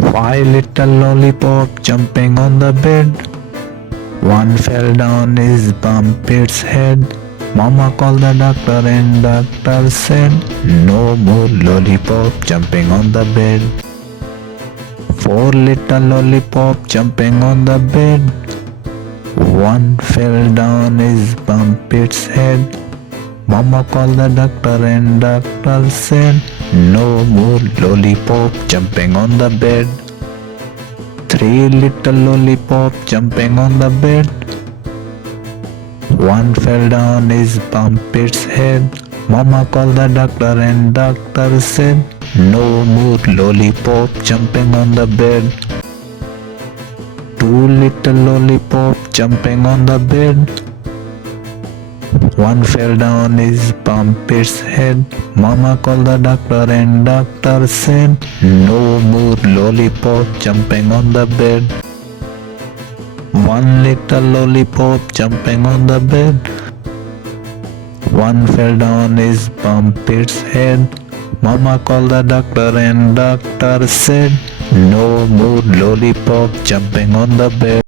Five little lollipop jumping on the bed. One fell down his bumped its head. Mama called the doctor and doctor said, no more lollipop jumping on the bed. Four little lollipop jumping on the bed. One fell down his bumped its head. Mama called the doctor and doctor said, no more lollipop jumping on the bed. Three little lollipop jumping on the bed. One fell down his bumped its head. Mama called the doctor and doctor said, no more lollipop jumping on the bed. Two little lollipop jumping on the bed. One fell down his bumped its head. Mama called the doctor and doctor said, no more lollipop jumping on the bed. One little lollipop jumping on the bed. One fell down his bumped its head. Mama called the doctor and doctor said, no more lollipop jumping on the bed.